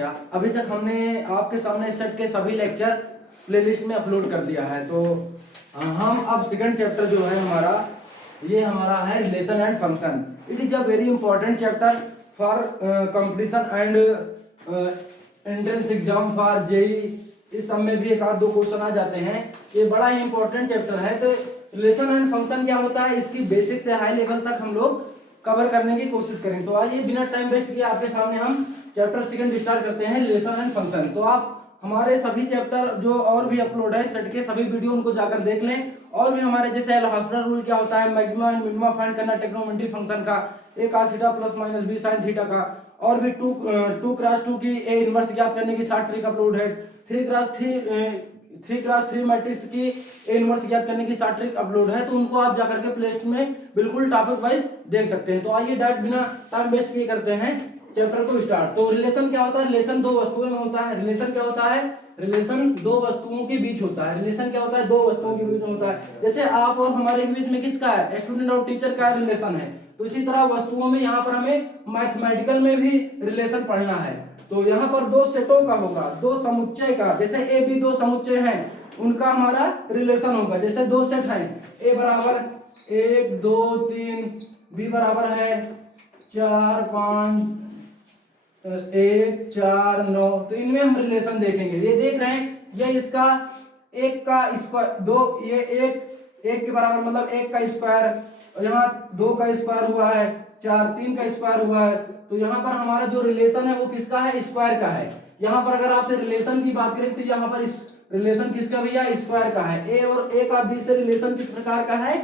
गया। अभी तक हमने आपके सामने इस सेट के सभी लेक्चर प्लेलिस्ट में अपलोड कर दिया है। तो हम अब सेकंड चैप्टर जो है हमारा है relation and function. It is a very important chapter for competition and entrance exam for JEE. इस सब में भी एक आध दो क्वेश्चन आ जाते हैं। ये बड़ा ही इंपॉर्टेंट चैप्टर है। तो रिलेशन एंड फंक्शन क्या होता है, इसकी बेसिक से हाई लेवल तक हम लोग कवर करने की कोशिश करें। तो आइए बिना टाइम वेस्ट किए आपके सामने हम चैप्टर सेकंड स्टार्ट करते हैं, रिलेशन एंड फंक्शन। तो आप हमारे सभी चैप्टर जो और भी अपलोड है सेट के सभी वीडियो उनको जाकर देख लें। और भी हमारे जैसे एल'हास्पिटल रूल क्या होता है, मैक्सिमा एंड मिनिमा फाइंड करना ट्रिग्नोमेट्री फंक्शन का, a cos theta plus minus b sin theta का, और भी 2x2 की a इनवर्स ज्ञात करने की 60 ट्रिक अपलोड है। 3x3 मैट्रिक्स की a इनवर्स ज्ञात करने की 60 ट्रिक अपलोड है। तो उनको आप जाकर के प्लेलिस्ट में बिल्कुल टॉपिक वाइज देख सकते हैं। तो आइए डायरेक्ट बिना टाइम वेस्ट किए करते हैं चैप्टर को स्टार्ट। तो रिलेशन क्या होता है, रिलेशन दो वस्तुओं में होता है। रिलेशन क्या होता है, रिलेशन दो वस्तुओं के बीच होता है। रिलेशन क्या होता है, दो वस्तुओं के बीच होता है। जैसे आप और हमारे बीच में किसका है, स्टूडेंट और टीचर का रिलेशन है। तो इसी तरह वस्तुओं में यहाँ पर हमें मैथमेटिकल में भी रिलेशन पढ़ना है। तो यहाँ पर दो सेटों का होगा, दो समुच्चय का। जैसे ए बी दो समुच्चय हैं, उनका हमारा रिलेशन होगा। जैसे दो सेट हैं, ए बराबर 1 2 3, बी बराबर है 4 5 1 4 9। तो इनमें हम रिलेशन देखेंगे। ये देख रहे हैं, ये इसका एक का स्क्वायर दो, ये एक के बराबर मतलब एक का स्क्वायर, और यहाँ 2 का स्क्वायर हुआ है, 4 3 का स्क्वायर हुआ है। तो यहाँ पर हमारा जो रिलेशन है वो किसका है, स्क्वायर का है। यहाँ पर अगर आपसे रिलेशन की बात करें तो यहाँ पर इस रिलेशन किसका भैया, स्क्वायर का है। ए और ए का बी से रिलेशन किस प्रकार का है,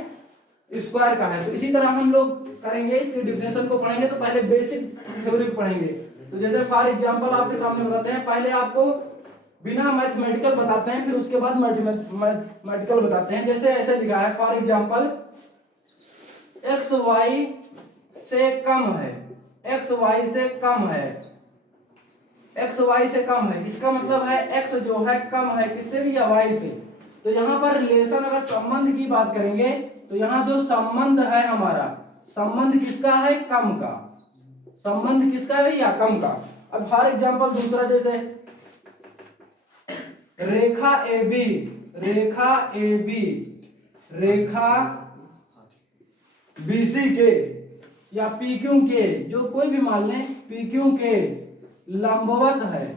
स्क्वायर का है। तो इसी तरह हम लोग करेंगे, इसकी डिफिनेशन को पढ़ेंगे। तो पहले बेसिक थ्योरी को पढ़ेंगे। तो जैसे फॉर एग्जांपल आपके सामने बताते हैं, पहले आपको बिना मैथमेटिकल बताते हैं, फिर उसके बाद मैथमेटिकल बताते हैं। जैसे ऐसे लिखा है, फॉर एग्जांपल एक्स वाई से कम है, एक्स वाई से कम है, एक्स वाई से कम है। इसका मतलब है एक्स जो है कम है किससे भी, या वाई से। तो यहाँ पर रिलेशन अगर संबंध की बात करेंगे तो यहाँ जो संबंध है हमारा, संबंध किसका है, कम का। संबंध किसका है भैया, कम का। अब फॉर एग्जांपल दूसरा, जैसे रेखा ए बी, रेखा ए बी, रेखा बीसी के या पी क्यू के, जो कोई भी मान लें, पी क्यू के लंबवत है,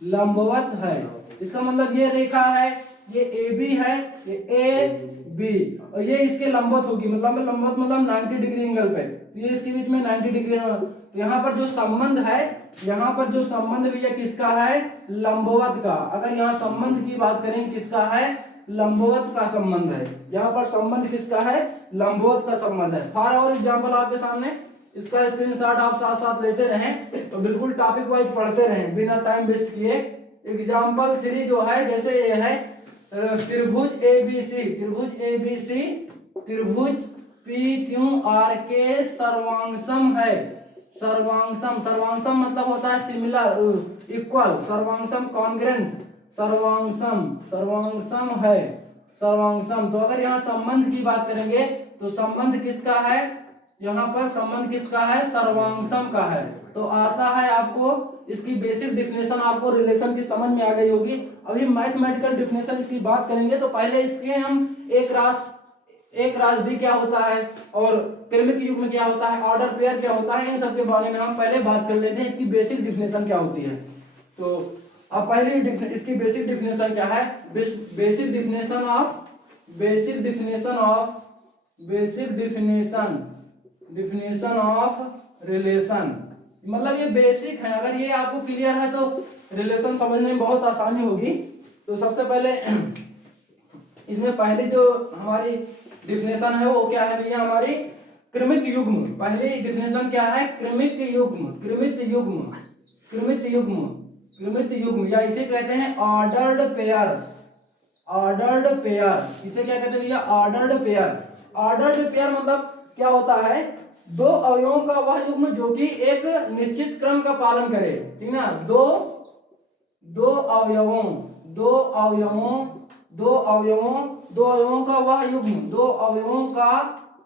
लंबवत है। इसका मतलब ये रेखा है, ये ए बी है, ये ए बी, और ये इसके लंबवत होगी। मतलब लंबवत मतलब 90 डिग्री एंगल पे। तो ये इसके बीच में 90 डिग्री। तो यहाँ पर जो संबंध है, यहाँ पर जो संबंध भी है किसका है, लंबवत का। अगर यहाँ संबंध की बात करें किसका है, लंबवत का संबंध है। यहाँ पर संबंध किसका है, लंबवत का संबंध है। फॉर और एग्जांपल आपके सामने, इसका स्क्रीनशॉट आप साथ साथ लेते रहें, तो बिल्कुल टॉपिक वाइज पढ़ते रहें बिना टाइम वेस्ट किए। एग्जांपल 3 जो है, जैसे ये है त्रिभुज एबीसी, त्रिभुज एबीसी, त्रिभुज पी क्यू आर के सर्वांगसम है। सर्वांगसम, सर्वांगसम मतलब होता है सिमिलर, इक्वल। सर्वांगसम कॉन्ग्रेंस, सर्वांगसम, सर्वांगसम है, सर्वांगसम। तो अगर यहाँ संबंध की बात करेंगे तो संबंध किसका है, यहाँ पर संबंध किसका है, सर्वांगसम का है। तो आशा है आपको इसकी बेसिक डिफिनेशन, आपको रिलेशन की समझ में आ गई होगी। अभी मैथमेटिकल डिफिनेशन इसकी बात करेंगे तो पहले इसके हम एक रास भी क्या होता है, और क्रमिक युग्म क्या होता है, ऑर्डर पेयर क्या होता है, इन सब के बारे में हम पहले बात कर लेते हैं। इसकी बेसिक डिफिनेशन क्या होती है। तो अब पहले इसकी बेसिक डिफिनेशन क्या है, basic definition of, basic definition of, basic definition, definition of relation. मतलब ये बेसिक है, अगर ये आपको क्लियर है तो रिलेशन समझने में बहुत आसानी होगी। तो सबसे पहले इसमें पहले जो हमारी डिफिनेशन है वो क्या है भैया, हमारी क्रमिक युग्म। पहले डिफिनेशन क्या है, क्रमिक युग्म, कृमित युग्म, कृमित युग्म, कृमित युग्म, या इसे कहते हैं ऑर्डर्ड पेयर, ऑर्डर्ड पेयर। इसे क्या कहते हैं भैया, ऑर्डर्ड पेयर। ऑर्डर्ड पेयर मतलब क्या होता है, दो अवयवों का वह युग्म जो कि एक निश्चित क्रम का पालन करे, ठीक ना। दो अवयवों, दो अवयवों, दो अवयवों, दो अवयवों का वह युग्म, दो अवयवों का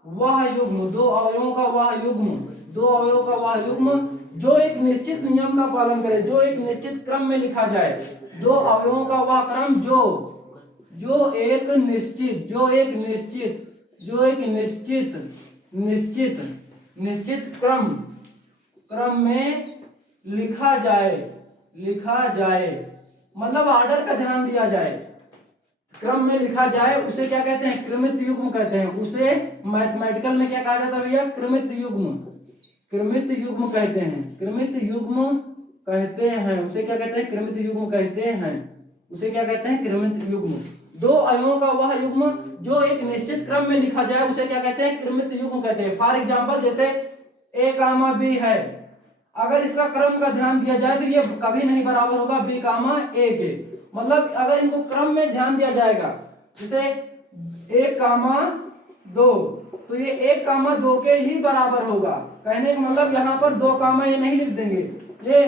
वह युग्म, दो अवयवों का वह युग्म, दो अवयवों का वह युग्म जो एक निश्चित नियम का पालन करे, जो एक निश्चित क्रम में लिखा जाए, दो अवयवों का वह क्रम जो एक निश्चित क्रम में लिखा जाए, मतलब ऑर्डर का ध्यान दिया जाए, क्रम में लिखा जाए, उसे क्या कहते हैं? क्रमित युग्म कहते हैं। उसे मैथमेटिकल में क्या कहा जाता है भैया? क्रमित युग्म कहते हैं। उसे क्या कहते हैं? क्रमित युग्म। दो अवयवों का वह युग्म जो एक निश्चित क्रम में लिखा जाए, उसे क्या कहते हैं? क्रमित युग्म कहते हैं। फॉर एग्जाम्पल, जैसे a, b है, अगर इसका क्रम का ध्यान दिया जाए तो ये कभी नहीं बराबर होगा b, a के। मतलब अगर इनको क्रम में ध्यान दिया जाएगा, जैसे 1, 2, तो ये 1, 2 के ही बराबर होगा। कहने का मतलब यहाँ पर 2, ये नहीं लिख देंगे, ये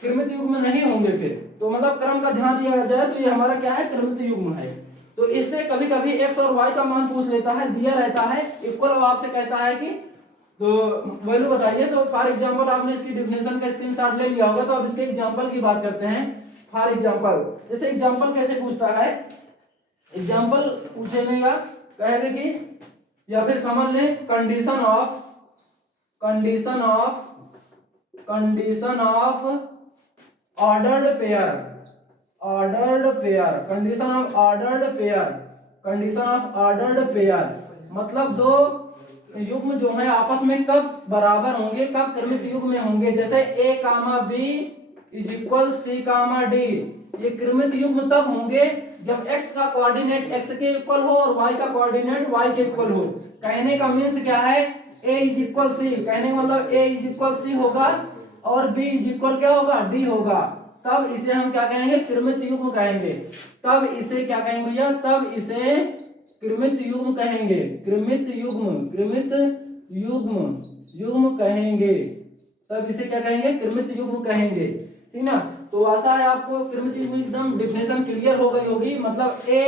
क्रमित युग्म नहीं होंगे फिर। तो मतलब क्रम का ध्यान दिया जाए तो ये हमारा क्या है? क्रमित युग्म है। तो इससे कभी कभी x और y का मान पूछ लेता है, दिया रहता है इक्वल, अब आपसे कहता है कि तो वैल्यू बताइए। तो फॉर एग्जांपल आपने इसकी डेफिनेशन का स्क्रीनशॉट ले लिया होगा, तो अब इसके एग्जांपल की बात करते हैं। फॉर एग्जांपल, जैसे एग्जांपल कैसे पूछता है? एग्जांपल पूछेगा, कहेगा कि या फिर समझ लें, condition of ordered pair, condition of ordered pair, मतलब दो युग्म जो है आपस में कब बराबर होंगे, कब क्रमित युग्म में होंगे। जैसे a, b is equal c, d, ये क्रमित युग्म तब होंगे जब x का कोऑर्डिनेट x के इक्वल हो और y का कोऑर्डिनेट y के इक्वल हो। कहने का मीन्स क्या है? a इज इक्वल c, कहने का मतलब a इज इक्वल c होगा और b इज इक्वल क्या होगा? d होगा। तब इसे हम क्या कहेंगे? क्रमित युग्म कहेंगे। तब इसे क्या कहेंगे भैया? तब इसे क्रमित युग्म कहेंगे। युग्म कहेंगे। तब इसे क्या कहेंगे? क्रमित युग्म कहेंगे। ठीक ना? तो आशा है आपको क्रमित युग्म एकदम डेफिनेशन क्लियर हो गई होगी। मतलब a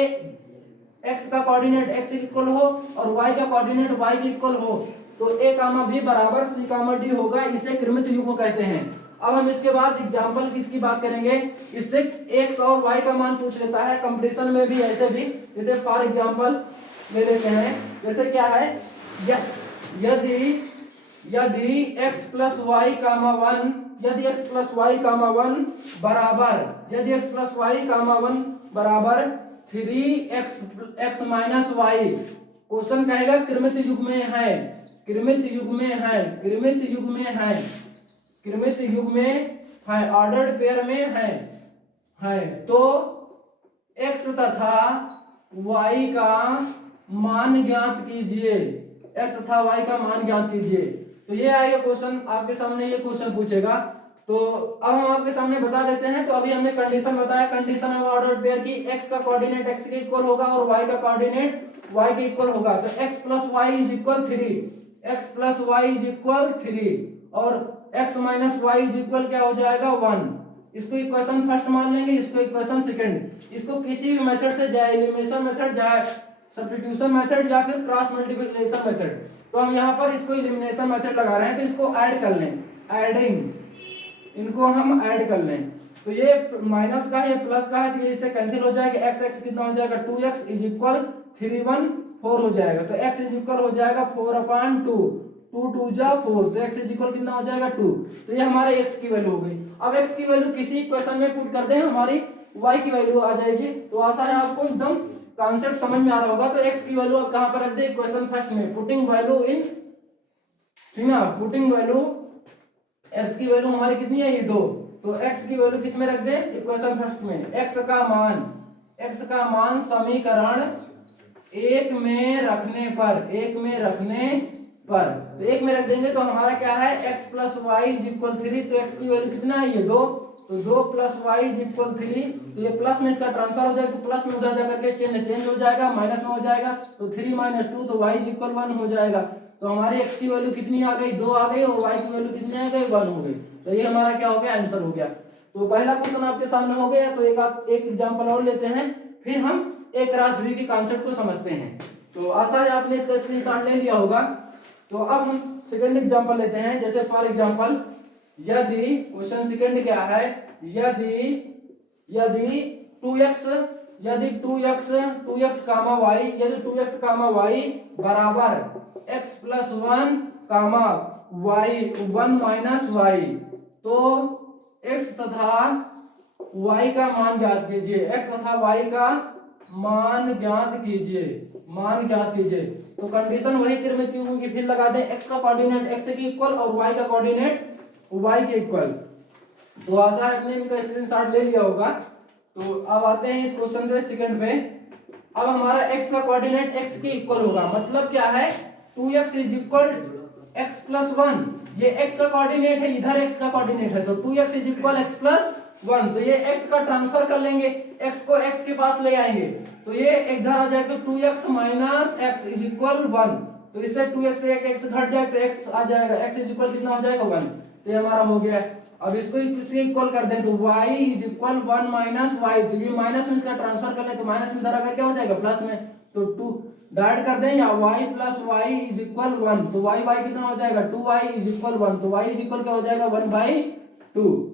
x का कोऑर्डिनेट x के इक्वल हो और y का कोऑर्डिनेट y के इक्वल हो, तो a, b बराबर c, d होगा। इसे क्रमित युग्म कहते हैं। अब हम इसके बाद एग्जांपल किसकी बात करेंगे? इससे x और y का मान पूछ लेता है, कंपटीशन में भी ऐसे भी। जैसे फॉर एग्जांपल ले लेते हैं, जैसे क्या है? यदि x प्लस वाई कामा 1 बराबर 3x माइनस वाई, क्वेश्चन कहेगा क्रमित युग्म में है, ऑर्डर्ड पेयर में है। तो x तथा y का मान ज्ञात कीजिए। तो ये आएगा क्वेश्चन आपके सामने, ये क्वेश्चन पूछेगा। तो अब हम आपके सामने बता देते हैं। तो अभी हमने कंडीशन बताया, कंडीशन ऑफ ऑर्डर्ड पेयर की x का कोऑर्डिनेट x के इक्वल होगा और y का कोऑर्डिनेट y के इक्वल होगा। तो x plus y is equal 3 और x minus y is equal क्या हो जाएगा? 1। इसको इक्वेशन फर्स्ट मान लेंगे, इसको इक्वेशन सेकंड। इसको किसी भी मेथड से, चाहे एलिमिनेशन मेथड, चाहे सब्स्टिट्यूशन मेथड या फिर क्रॉस मल्टीप्लिकेशन मेथड, तो हम यहाँ पर इसको एलिमिनेशन मेथड लगा रहे हैं, तो इसको ऐड कर लें, इनको हम ऐड कर लें। तो ये माइनस का है, ये प्लस का है, तो ये इससे कैंसिल हो जाएगा। x कितना हो जाएगा? 2x इज इक्वल 3 1 4 हो जाएगा। तो x इज इक्वल हो जाएगा 4/2, 2 2 जा 4, तो x इज इक्वल कितना हो जाएगा? 2। तो ये हमारे x की वैल्यू हो गई। अब x की वैल्यू किसी क्वेश्चन में पुट कर दें, हमारी y की वैल्यू आ जाएगी। तो आशा है आपको एकदम कॉन्सेप्ट समझ में आ रहा होगा। तो x की वैल्यू अब कहां पर रख दे? क्वेश्चन फर्स्ट में, पुटिंग वैल्यू इन, ठीक ना, पुटिंग वैल्यू, x की वैल्यू हमारी कितनी है? ये 2। तो x की वैल्यू किस में रख दे? इक्वेशन फर्स्ट में। x का मान समीकरण 1 में रखने पर, तो 1 में रख देंगे तो हमारा क्या है? x plus y is equal 3। तो x की वैल्यू कितना है? ये 2। तो 2 प्लस वाई इज इक्वल 3। तो ये प्लस में इसका ट्रांसफर हो जाएगा, तो प्लस में उधर जाकर के चिन्ह चेंज हो जाएगा, माइनस में हो जाएगा। तो 3 - 2, तो y इज इक्वल 1 हो जाएगा। तो हमारी x की वैल्यू कितनी आ गई? 2 आ गई, और y की वैल्यू कितनी आ गई? 1 हो गई। तो ये हमारा क्या हो गया? आंसर हो गया। तो पहला क्वेश्चन आपके सामने हो गया। तो एक एग्जांपल और लेते हैं, फिर हम एक क्रॉस बी के कॉन्सेप्ट को समझते हैं। तो आशा है आपने इसका स्क्रीनशॉट ले लिया होगा। तो अब हम सेकंड एग्जांपल लेते हैं। जैसे फॉर एग्जांपल यदि क्वेश्चन सेकंड क्या है, यदि यदि 2x यदि 2x कामा y यदि 2x कामा y बराबर x प्लस 1 कामा y 1 माइनस y, तो x तथा y का मान ज्ञात कीजिए, x तथा y का मान ज्ञात कीजिए, मान ज्ञात कीजिए। तो कंडीशन वही त्रिमितीय युग्म की फिर लगा दें, x का कोऑर्डिनेट x के इक्वल और y का कोऑर्डिनेट y के इक्वल। तो आशा है आपने इनका स्क्रीनशॉट ले लिया होगा। तो अब आते हैं इस क्वेश्चन पे सेकंड पे। अब हमारा x का कोऑर्डिनेट x के इक्वल होगा, मतलब क्या है 2x is equal x plus 1, ये x का कोऑर्डिनेट है, इधर x का कोऑर्डिनेट है, तो 2x is equal x plus 1, तो ये x का ट्रांसफर कर लेंगे, x को x के पास ले आएंगे, तो ये इधर आ जाएगा 2x minus x is equal 1, तो इससे 2x से एक x घट जाएगा तो x आ जाएगा, x इज इक्वल कितना हो जाएगा 1, तो ये हमारा हो गया। अब इसको किससे इक्वल कर दें, तो y is equal 1 minus y, तो ये माइनस में इसका ट्रांसफर कर ले तो माइनस में इधर आकर क्या हो जाएगा प्लस में, तो 2 डाइड कर दें, या y plus y is equal 1, तो y कितना हो जाएगा 2y इज इक्वल 1, तो y इज इक्वल क्या हो जाएगा 1/2।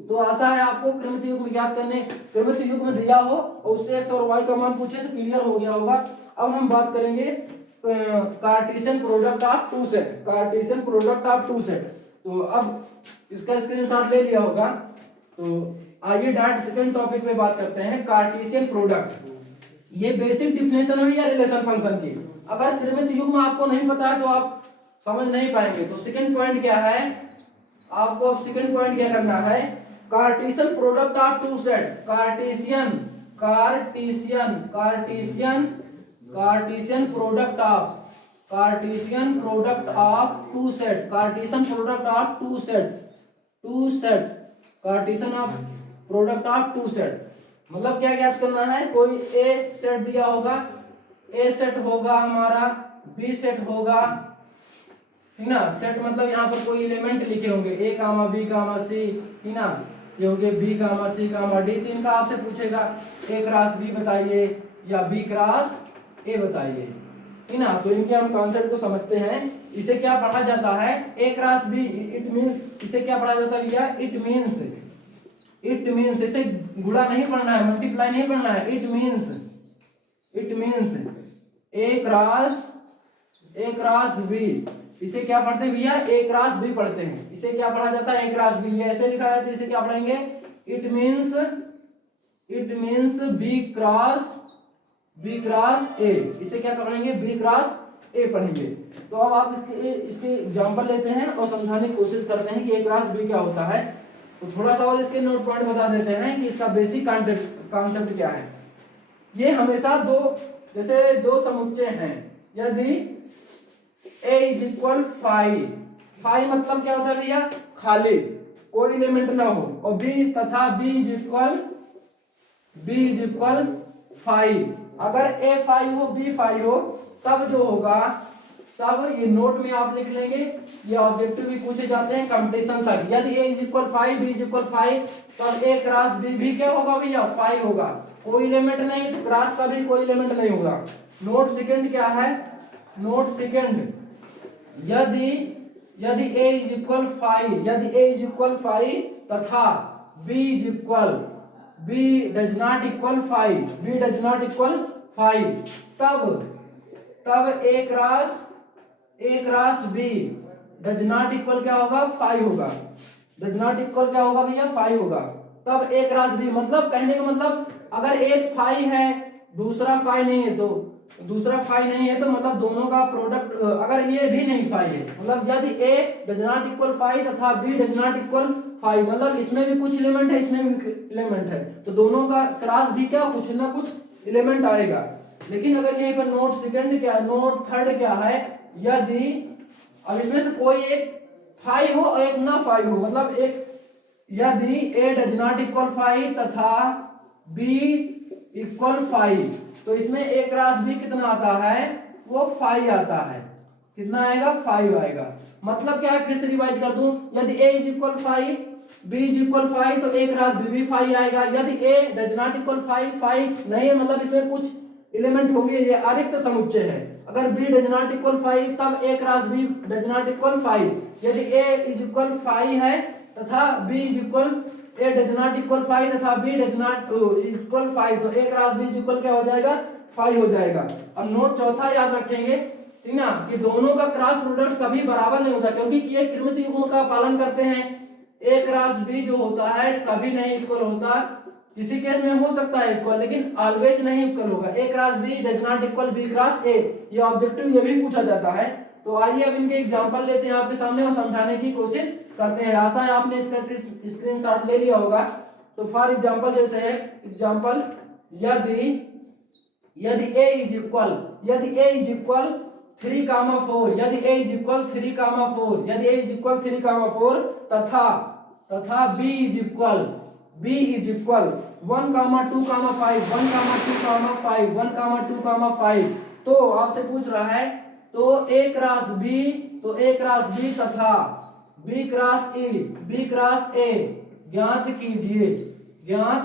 तो आशा है आपको त्रिमितीय युग्म ज्ञात करने, त्रिमितीय युग्म दिया हो और उससे x और y का मान पूछे तो क्लियर हो गया होगा। अब हम बात करेंगे Cartesian product of two set, Cartesian product of two set. तो अब इसका स्क्रीनशॉट ले लिया होगा। तो आइए डायरेक्ट सेकंड टॉपिक पे बात करते हैं, कार्टेशियन प्रोडक्ट। ये बेसिक डिफिनेशन है या रिलेशन फंक्शन की, अगर त्रिमितीय युग्म आपको नहीं पता है तो आप समझ नहीं पाएंगे। तो सेकंड पॉइंट क्या है, आपको अब सेकंड पॉइंट क्या करना है, Cartesian product of two set, Cartesian Cartesian Cartesian Cartesian product of, Cartesian product of two set, Cartesian product of two set, two set, Cartesian of product of two set, मतलब क्या ज्ञात करना है, कोई ए set दिया होगा, ए सेट होगा हमारा, बी सेट होगा, ठीक ना, सेट मतलब यहाँ पर कोई एलिमेंट लिखे होंगे ए कामा बी कामा सी, ठीक ना, ये होंगे बी कामा सी कामा डी, तीन का आपसे पूछेगा ए क्रॉस बी बताइए या बी क्रॉस ए बताइए, ठीक ना। तो इनके हम कॉन्सेप्ट को समझते हैं। इसे क्या पढ़ा जाता है, ए क्रॉस बी, इट मींस, इसे क्या पढ़ा जाता है भैया, इट मींस, इट मींस, इसे गुणा नहीं पढ़ना है, मल्टीप्लाई नहीं पढ़ना है, it means, it means A cross B, इसे क्या पढ़ते हैं भैया, ए क्रॉस बी पढ़ते हैं, इसे क्या पढ़ा जाता है, ए क्रॉस बी, ये ऐसे लिखा है तो इसे क्या पढ़ेंगे, it means B cross A, इसे क्या पढ़ेंगे, बी क्रॉस ए पढ़ेंगे। तो अब आप इसके एग्जांपल लेते हैं और समझाने की कोशिश करते हैं कि ए क्रॉस बी क्या होता है। तो थोड़ा सा और इसके नोट पॉइंट बता देते हैं कि इसका बेसिक कॉन्सेप्ट क्या है। ये हमेशा दो, जैसे दो समुच्चय हैं, यदि a इज इक्वल 5, 5 मतलब क्या होता है भैया, खाली, कोई एलिमेंट ना हो, और b तथा b इज इक्वल 5, अगर a 5 हो b 5 हो तब जो होगा, तब ये नोट में आप लिख लेंगे, ये ऑब्जेक्टिव भी पूछे जाते हैं कंपटीशन तक, यदि a is equal 5 b is equal 5 तब a क्रॉस b भी क्या होगा भैया, 5 होगा, कोई एलिमेंट नहीं तो क्रॉस का भी कोई एलिमेंट नहीं होगा। नोट सेकंड क्या है, नोट सेकंड, यदि a इज इक्वल 5, यदि a इज इक्वल 5 तथा b does not equal 5, b does not equal 5, तब a cross b does not equal क्या होगा, 5 होगा, डज नॉट इक्वल क्या होगा भैया, 5 होगा, तब a क्रॉस b, मतलब कहने का मतलब अगर एक 5 है दूसरा 5 नहीं है, तो दूसरा 5 नहीं है तो मतलब दोनों का प्रोडक्ट, अगर ये भी नहीं 5 है, मतलब यदि a डज नॉट इक्वल 5 तथा b डज नॉट इक्वल 5, मतलब इसमें भी कुछ एलिमेंट है इसमें भी एलिमेंट है, तो दोनों का क्रॉस भी क्या कुछ ना कुछ एलिमेंट आएगा। लेकिन अगर यहीं पर नोट सेकंड क्या, नोट थर्ड क्या है, यदि अब इसमें से कोई एक 5 हो और एक ना 5 हो, मतलब एक, यदि a डज नॉट इक्वल 5 तथा b इक्वल 5, तो इसमें a क्रॉस b कितना आता है, वो 5 आता है, कितना आएगा, 5 आएगा। मतलब क्या है, फिर से रिवाइज कर दूं, यदि a is equal 5 b is equal 5 तो a क्रॉस b भी 5 आएगा, यदि a डज नॉट इक्वल 5 नहीं है, मतलब इसमें कुछ एलिमेंट होंगे, ये अरिक्त समुच्चय है, अगर b डज नॉट इक्वल 5 तब a cross b does not equal 5, यदि a इज इक्वल 5 है तथा b is equal a does not equal 5 तथा b डज नॉट इक्वल 5, तो a cross b is equal क्या हो जाएगा 5 हो जाएगा। अब नोट चौथा याद रखेंगे, ठीक ना, कि दोनों का क्रॉस प्रोडक्ट कभी बराबर नहीं होता, क्योंकि ये त्रिमित युग्म का पालन करते हैं। a क्रॉस b जो होता है कभी नहीं इक्वल होता, किसी केस में हो सकता है इक्वल, लेकिन ऑलवेज नहीं इक्वल होगा। a cross b does not equal b cross a, ये ऑब्जेक्टिव ये भी पूछा जाता है। तो आइए अब इनके एग्जांपल लेते हैं आपके सामने और समझाने की कोशिश करते हैं। आशा है आपने इसका स्क्रीनशॉट ले लिया होगा। तो फॉर एग्जांपल जैसे है एग्जांपल, यदि यदि a इज इक्वल 3, 4, यदि a इज इक्वल 3, 4, यदि a इज इक्वल 3, 4 तथा b इज इक्वल 1, 2, 5, 1, 2, 5, 1, 2, 5, तो आपसे पूछ रहा है तो a क्रॉस b तथा b क्रॉस a ज्ञात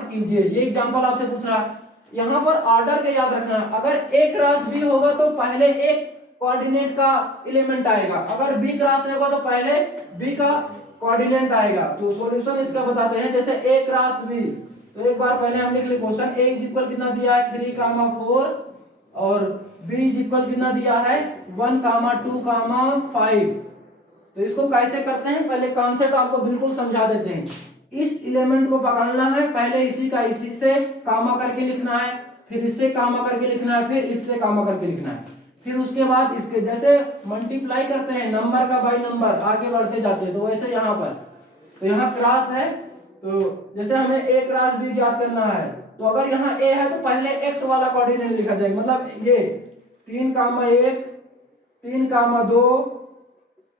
कीजिए। ये एग्जांपल आपसे पूछ रहा है। यहाँ पर ऑर्डर के याद रखना, अगर a क्रॉस b होगा तो पहले एक कोऑर्डिनेट का एलिमेंट आएगा, अगर b क्रॉस a होगा तो पहले b का कोऑर्डिनेट आएगा। तो सॉल्यूशन इसका बताते हैं। जैसे a क्रॉस b, तो एक बार पहले हम लिख ले क्वेश्चन, a इज इक्वल कितना दिया है 3, 4 और b इज इक्वल कितना दिया है 1, 2, 5। तो इसको कैसे करते हैं, पहले कॉन्सेप्ट आपको बिल्कुल समझा देते हैं। इस एलिमेंट को पकड़ना है, पहले इसी से कामा करके लिखना है, फिर इससे कामा करके लिखना है, फिर इससे कामा करके लिखना है, फिर उसके बाद इसके जैसे मल्टीप्लाई करते हैं नंबर का बाई नंबर आगे बढ़ते जाते हैं, तो वैसे यहाँ पर तो यहाँ क्रॉस है, तो जैसे हमें a क्रॉस b ज्ञात करना है, तो अगर यहाँ a है तो पहले x वाला कोऑर्डिनेट लिखा जाएगा, मतलब ये 3, 1, 3, 2,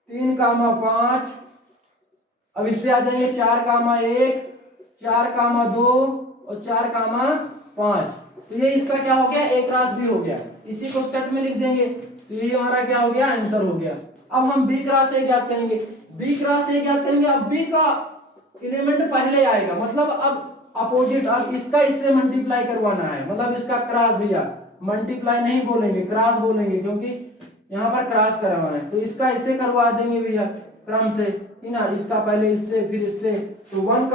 3, 5, अब इस पे आ जाएंगे 4, 1, 4, 2 और 4, 5। तो ये इसका क्या हो गया a क्रॉस b हो गया, इसी को सेट में लिख देंगे, तो ये हमारा क्या हो गया आंसर हो गया। अब हम b क्रॉस a ज्ञात करेंगे, अब b का एलिमेंट पहले आएगा, मतलब अब अपोजिट, अब इसका इससे मल्टीप्लाई करवाना है, मतलब इसका क्रॉस, भैया मल्टीप्लाई नहीं बोलेंगे क्रॉस बोलेंगे, क्योंकि यहाँ पर क्रॉस करवाना है, तो इसका इससे करवा देंगे भैया क्रम से, है ना, इसका पहले इससे फिर इससे, तो 1,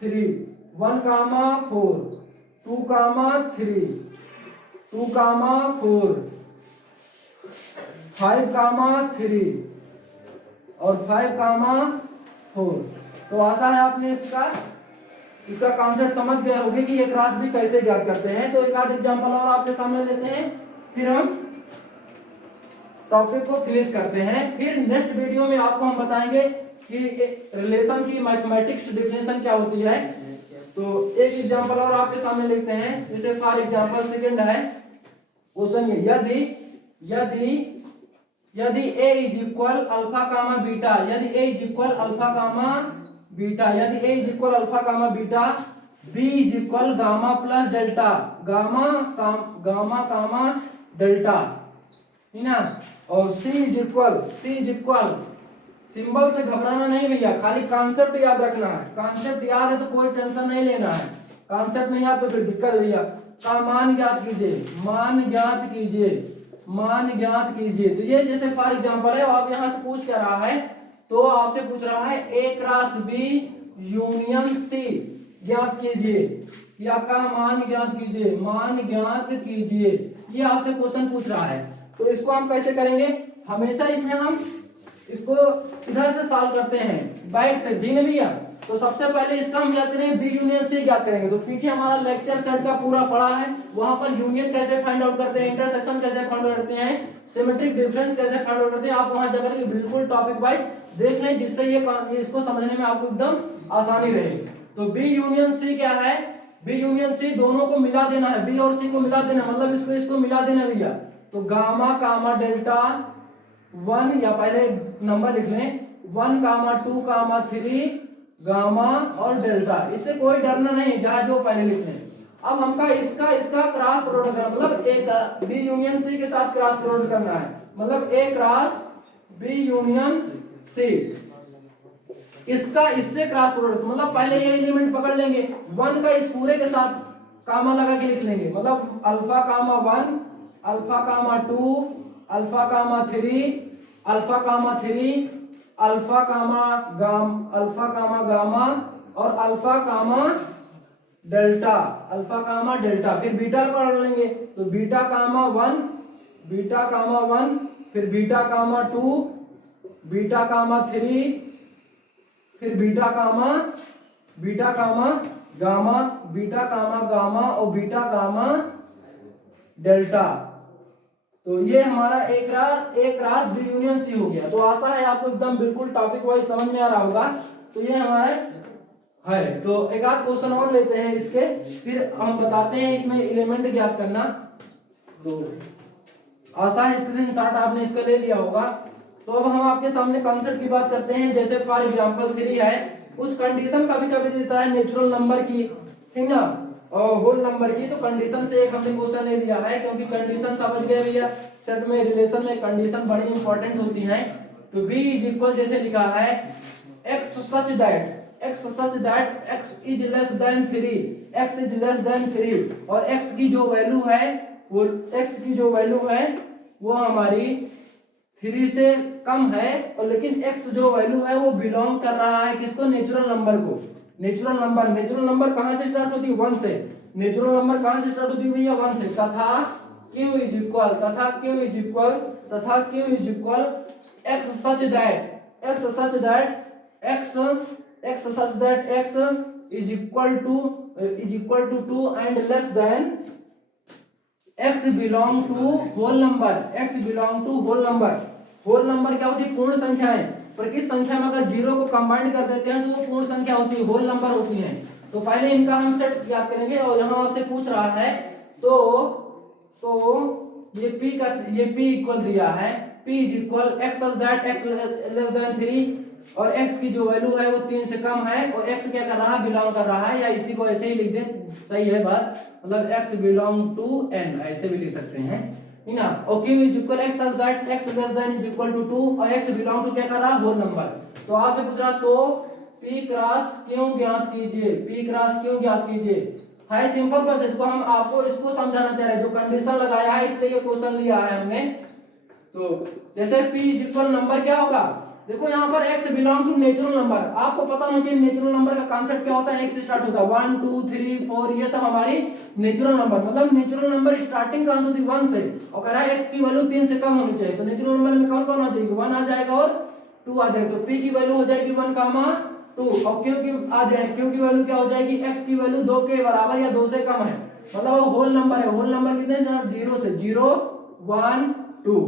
3, 1, 4, 2, 3, 2, 4, 5, 3 और 5, 4। तो आशा है आपने इसका कॉन्सेप्ट समझ गए होंगे कि ये क्रॉस भी कैसे ज्ञात करते हैं। तो एक आध एग्जांपल और आपके सामने लेते हैं, फिर हम टॉपिक को फिनिश करते हैं। फिर नेक्स्ट वीडियो में आपको हम बताएंगे कि रिलेशन की मैथमेटिक्स डेफिनेशन क्या होती है। तो एक एग्जांपल और आपके सामने लेते हैं, जैसे फॉर एग्जांपल सेकंड है क्वेश्चन, यदि a is equal alpha comma beta, यदि a is equal alpha comma beta, b is equal gamma plus delta, gamma comma delta, है ना, और c इज इक्वल सिंबल से घबराना नहीं भैया, खाली कॉन्सेप्ट याद रखना है। कॉन्सेप्ट याद है तो कोई टेंशन नहीं लेना है, कॉन्सेप्ट नहीं याद तो फिर दिक्कत भैया। का मान ज्ञात कीजिए, तो ये जैसे फॉर एग्जांपल है, आप यहाँ से पूछ क्या रहा है, तो आपसे पूछ रहा है a cross b union c ज्ञात कीजिए, या का मान ज्ञात कीजिए, ये आपसे क्वेश्चन पूछ रहा है। तो इसको हम कैसे करेंगे, हमेशा इसमें हम इसको इधर से सॉल्व करते हैं, बैक से भी नहीं भैया। तो सबसे पहले इसका हम ज्ञात करेंगे बी यूनियन से ज्ञात करेंगे। तो पीछे हमारा लेक्चर सेट का पूरा पड़ा है, वहां पर यूनियन कैसे फाइंड आउट करते हैं, इंटरसेक्शन कैसे फाइंड आउट करते हैं, सिमेट्रिक डिफरेंस कैसे फाइंड आउट करते हैं, आप वहां जाकर के बिल्कुल टॉपिक वाइज देख लें, जिससे ये इसको समझने में आपको एकदम आसानी रहेगी। तो बी यूनियन सी क्या है, बी यूनियन सी दोनों को मिला देना है, बी और सी को मिला देना, मतलब इसको मिला देना भैया। तो गामा कामा डेल्टा 1, या पहले नंबर लिख लें 1, 2, 3 गामा और डेल्टा, इससे कोई डरना नहीं, जहां जो पहले लिख लें। अब हमका इसका क्रॉस प्रोडक्ट करना, मतलब एक बी यूनियन सी के साथ क्रॉस प्रोडक्ट करना है, मतलब ए क्रॉस बी यूनियन सी, इसका इससे क्रॉस प्रोडक्ट, मतलब पहले ये एलिमेंट पकड़ लेंगे, 1 का इस पूरे के साथ कामा लगा के लिख लेंगे, मतलब अल्फा कामा 1, अल्फा कामा 2, अल्फा कामा 3, अल्फा कामा 3, अल्फा कामा गामा और अल्फा कामा डेल्टा, अल्फा कामा डेल्टा। फिर बीटा पढ़ लेंगे तो बीटा कामा 1, फिर बीटा कामा 2, बीटा कामा 3, फिर बीटा कामा गामा और बीटा कामा डेल्टा। तो ये हमारा एक रास बी यूनियन सी हो गया। तो आशा है आपको एकदम बिल्कुल टॉपिक वाइज समझ में आ रहा होगा। तो ये हमारे है। तो एक आध क्वेश्चन और लेते हैं इसके, फिर हम बताते हैं इसमें एलिमेंट ज्ञात करना। तो आशा है स्क्रीनशॉट आपने इसका ले लिया होगा। तो अब हम आपके सामने कॉन्सेप्ट की बात करते हैं। जैसे फॉर एग्जांपल 3 है, कुछ कंडीशन कभी कभी देता है नेचुरल नंबर की, ठीक ना, और होल नंबर की। तो कंडीशन से एक हमने क्वेश्चन ले लिया है, क्योंकि कंडीशन समझ गए भैया, सेट में रिलेशन में कंडीशन बड़ी इंपॉर्टेंट होती हैं। तो b इज इक्वल जैसे लिखा है x such that x is less than 3, और x की जो वैल्यू है वो हमारी 3 से कम है, और लेकिन x जो वैल्यू है वो बिलोंग कर रहा है किसको, नेचुरल नंबर को। नेचुरल नंबर कहां से स्टार्ट होती है, 1 से। नेचुरल नंबर कहां से स्टार्ट होती है भैया, 1 से। तथा q is equal x such that x is equal to 2 and less than x belong to whole number. Whole number क्या होती है, पूर्ण संख्याएं। पर किस संख्या में अगर जीरो को कंबाइन कर देते हैं तो वो पूर्ण संख्या होती है, होल नंबर होती है। तो पहले इनका हम सेट याद करेंगे। और यहाँ आपसे पूछ रहा है तो ये p इक्वल दिया है, p is equal x such that x less then 3, और x की जो वैल्यू है वो 3 से कम है, और x क्या कर रहा है, बिलोंग कर रहा है। या इसी को ऐसे ही लिख दें, सही है बात, मतलब x बिलोंग टू n, ऐसे भी लिख सकते हैं ना। और q is equal x such that x less than is equal to 2, और x बिलोंग टू क्या कर रहा है, होल नंबर। तो आपसे पूछ रहा तो p क्रॉस क्यों ज्ञात कीजिए, है सिंपल। बस इसको हम आपको इसको समझाना चाह रहे हैं, जो कंडीशन लगाया है इसलिए ये क्वेश्चन लिया है हमने। तो जैसे p इज इक्वल नंबर क्या होगा, देखो यहाँ पर x belong to natural number. आपको पता होना चाहिए नेचुरल नंबर का कांसेप्ट क्या होता है, x से स्टार्ट होता है, 1 2 3 4, ये सब हमारी नेचुरल नंबर। मतलब नेचुरल नंबर स्टार्टिंग कहां से होती है, 1 से, और कह रहा है x की वैल्यू 3 से कम होनी चाहिए। तो नेचुरल नंबर में कौन कौन आ जाएगी, 1 आ जाएगा और 2 आ जाएगा। तो p की वैल्यू हो जाएगी 1, 2, और q की आ जाएगी, q की वैल्यू क्या हो जाएगी, x की वैल्यू 2 के बराबर या 2 से कम है, मतलब वो होल नंबर है। होल नंबर कितने से, 0 से, 0 1 2,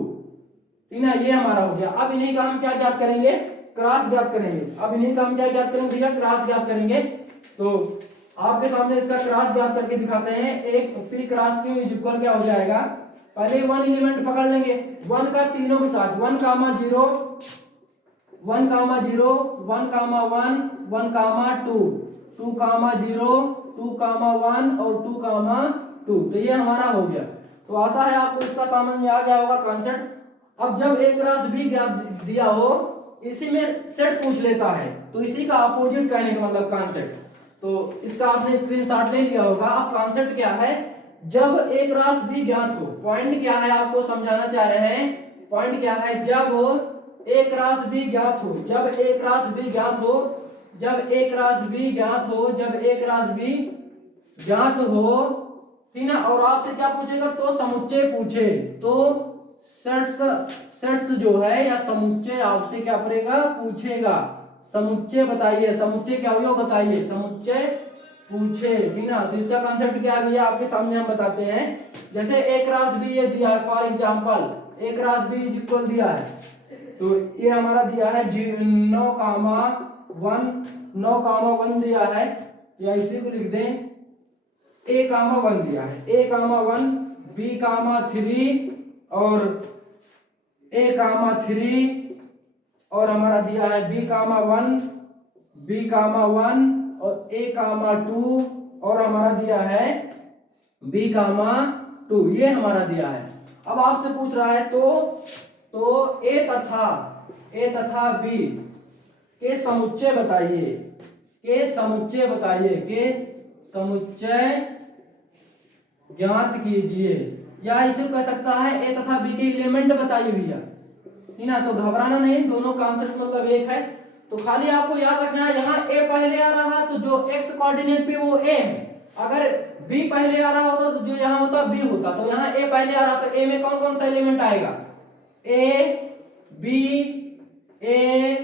ठीक है, ये हमारा हो गया। अब इन्हीं का हम क्या ज्ञात करेंगे, क्रॉस ज्ञात करेंगे। भैया क्रॉस ज्ञात करेंगे। तो आपके सामने इसका क्रॉस ज्ञात करके दिखाते हैं। एक p cross q is equal क्या हो जाएगा, पहले 1 एलिमेंट पकड़ लेंगे, 1 का तीनों के साथ, 1, 0 1, 1, 2, 2, 0 2, 1 और 2, 2। तो ये हमारा हो गया। तो आशा है आपको इसका समझ में आ गया होगा कॉन्सेप्ट। अब जब एक क्रॉस भी ज्ञात दिया हो, इसी में सेट पूछ लेता है, तो इसी का अपोजिट कहने का मतलब कॉन्सेप्ट। तो इसका आपने स्क्रीनशॉट ले लिया होगा। अब कॉन्सेप्ट क्या है, जब एक क्रॉस भी ज्ञात हो, पॉइंट क्या है आपको समझाना चाह रहे हैं, पॉइंट क्या है, जब एक क्रॉस भी ज्ञात हो, ठीक ना। और आपसे क्या पूछेगा, तो समुच्चय पूछे, तो सेट्स जो है या समुच्चय आपसे क्या करेगा, पूछेगा। समुच्चय बताइए, समुच्चय क्या हो बताइए, समुच्चय पूछे, ठीक ना। तो इसका कॉन्सेप्ट क्या है आपके सामने हम बताते हैं। जैसे एक क्रॉस बी ये दिया है, फॉर एग्जांपल एक क्रॉस बी इज इक्वल दिया है, तो ये हमारा दिया है 9, 1 दिया है, या इसी को लिख दें a, 1 दिया है, a, 1 b, 3 और a, 3 और हमारा दिया है b, 1 और a, 2 और हमारा दिया है b, 2, ये हमारा दिया है। अब आपसे पूछ रहा है तो a तथा b के समुच्चय बताइए, ज्ञात कीजिए। या इसे कह सकता है a तथा b के एलिमेंट बताइए भैया, ठीक ना। तो घबराना नहीं, दोनों कॉन्सेप्ट मतलब एक है। तो खाली आपको याद रखना है यहाँ ए पहले आ रहा है तो जो एक्स कोऑर्डिनेट पे वो ए है, अगर बी पहले आ रहा होता तो जो यहाँ होता बी होता। तो यहाँ ए पहले आ रहा तो ए में कौन कौन सा एलिमेंट आएगा, ए बी ए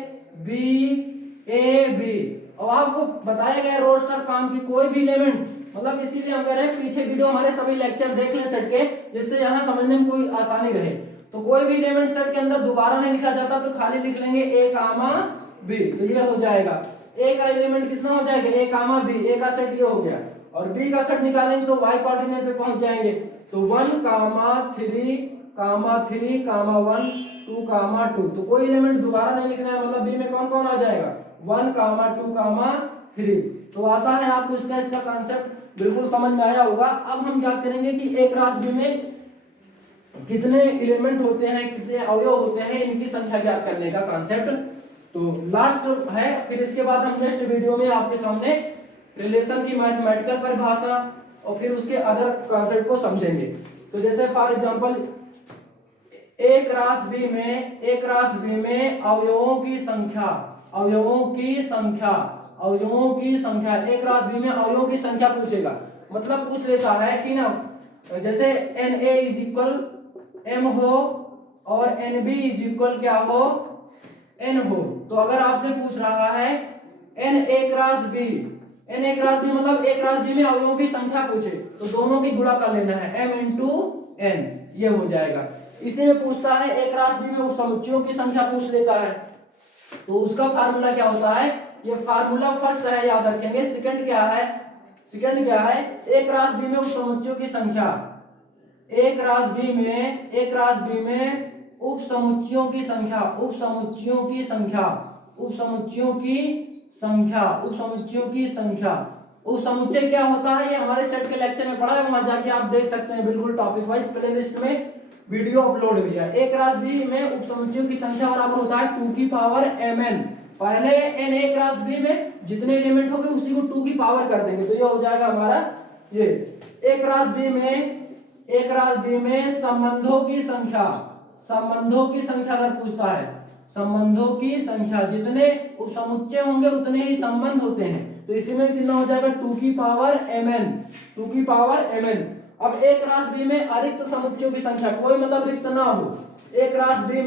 बी। और आपको बताया गया रोस्टर फॉर्म की कोई भी एलिमेंट, मतलब इसीलिए हम कह रहे हैं पीछे वीडियो हमारे सभी लेक्चर देख लें सेट के, जिससे यहाँ समझने में कोई आसानी रहे। तो कोई भी एलिमेंट सेट के अंदर दोबारा नहीं लिखा जाता, तो खाली लिख लेंगे ए कामा बी, तो ये हो जाएगा। ए का एलिमेंट कितना हो जाएगा, ए कामा बी, ए का सेट ये हो गया, और बी का सेट निकालेंगे तो वाई कोऑर्डिनेट पे पहुंच जाएंगे। तो 1 कामा 3 कामा 3 कामा 1 2 कामा 2, तो कोई एलिमेंट दोबारा नहीं लिखना है, मतलब बी में कौन कौन आ जाएगा 1 कामा 2 कामा 3। तो आशा है आपको इसका कांसेप्ट बिल्कुल समझ में आया होगा। अब हम क्या करेंगे कि ए क्रॉस बी में कितने एलिमेंट होते हैं, कितने अवयव होते हैं, इनकी संख्या ज्ञात करने का कांसेप्ट तो लास्ट है। फिर इसके बाद हम नेक्स्ट वीडियो में आपके सामने रिलेशन की मैथमेटिकल परिभाषा और फिर उसके अदर कांसेप्ट को समझेंगे। तो जैसे for example A cross B में अवयवों की संख्या ए क्रॉस बी में अवयवों की संख्या पूछेगा, मतलब पूछ लेता है कि ना जैसे n A is equal M हो और एन बी इज इक्वल क्या हो एन हो। तो अगर आपसे पूछ रहा है एन ए क्रॉस बी मतलब ए क्रॉस बी में अवयवों की संख्या पूछे तो दोनों की गुणा कर लेना है m इंटू एन, ये हो जाएगा। इसी में पूछता है ए क्रॉस बी में उपसमुच्चयों की संख्या पूछ लेता है, तो उसका फार्मूला क्या होता है, ये फार्मूला फर्स्ट है याद रखेंगे। सेकंड क्या है ए क्रॉस बी में उपसमुच्चयों की संख्या, ए क्रॉस बी में उपसमुच्चयों की संख्या। उपसमुच्चय क्या होता है ये हमारे सेट के लेक्चर में पढ़ा है, वहां जाके आप देख सकते हैं, बिल्कुल टॉपिक वाइज प्लेलिस्ट में वीडियो अपलोड भी है। ए क्रॉस बी में उपसमुच्चयों की संख्या बराबर होता है 2 की पावर mn। पहले एन ए क्रॉस बी में जितने एलिमेंट होंगे उसी को 2 की पावर कर देंगे, तो ये हो जाएगा हमारा ये। ए क्रॉस बी में संबंधों की संख्या अगर पूछता है, संबंधों की संख्या, जितने उपसमुच्चय होंगे उतने ही संबंध होते हैं, तो इसी में कितना हो जाएगा 2 की पावर mn। अब ए क्रॉस बी में अरिक्त समुच्चयों की संख्या, कोई मतलब रिक्त ना हो, ए क्रॉस बी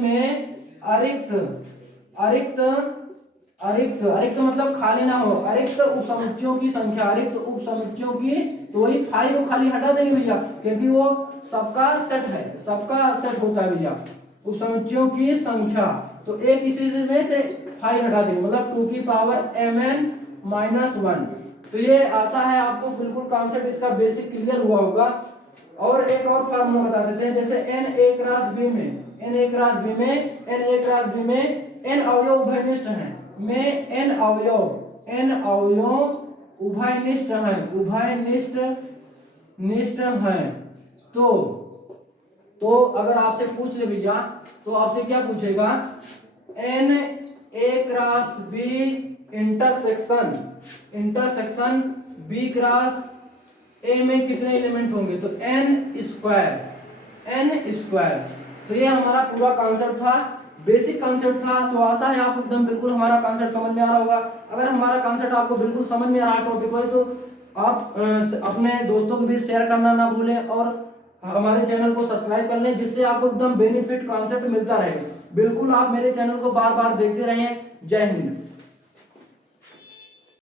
में अरिक्त मतलब खाली ना हो, अरिक्त उपसमुच्चयों की संख्या, तो वही 5 को खाली हटा देंगे भैया, क्योंकि वो सबका सेट होता है भैया उपसमुच्चयों की संख्या। तो एक इसी में से 5 हटा देंगे, मतलब 2 की पावर mn माइनस 1। तो ये आशा है आपको बिल्कुल कॉन्सेप्ट इसका बेसिक क्लियर हुआ होगा। और एक और फार्मूला बता देते हैं, जैसे एन ए क्रॉस बी में n अवयव उभयनिष्ठ हैं, n अवयव उभयनिष्ठ हैं। तो अगर आपसे पूछ ले भैया, तो आपसे क्या पूछेगा, n A cross B intersection B cross A में कितने एलिमेंट होंगे, तो n स्क्वायर। तो ये हमारा पूरा कॉन्सेप्ट था, बेसिक कॉन्सेप्ट था। तो आशा है आपको एकदम बिल्कुल हमारा कॉन्सेप्ट समझ में आ रहा होगा। अगर हमारा कॉन्सेप्ट आपको बिल्कुल समझ में आ रहा टॉपिक वाइज, तो आप अपने दोस्तों को भी शेयर करना ना भूलें और हमारे चैनल को सब्सक्राइब कर लें, जिससे आपको एकदम बेनिफिट कॉन्सेप्ट मिलता रहे। बिल्कुल आप मेरे चैनल को बार बार देखते रहें। जय हिंद।